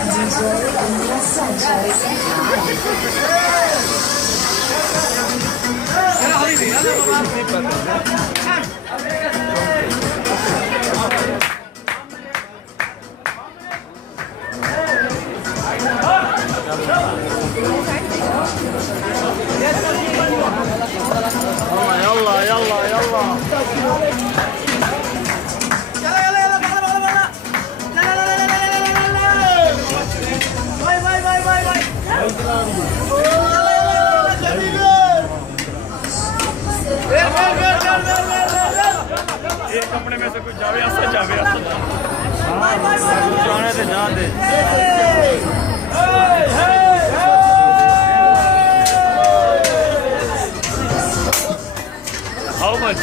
DJ India Sanchez. يلا يلا يلا एक अपने में से कुछ जावे असर जावे असर जाने दे जाने दे How much?